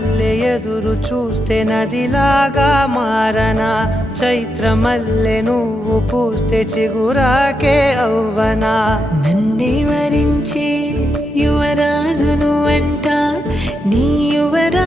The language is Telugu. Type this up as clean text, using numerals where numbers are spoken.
మల్లె ఎదురు చూస్తే నదిలాగా మారనా, చైత్ర మల్లె నువ్వు పూస్తే చిగురాకే అవ్వనా. నన్నే వరించే యువరాజును అంట నీ యువరా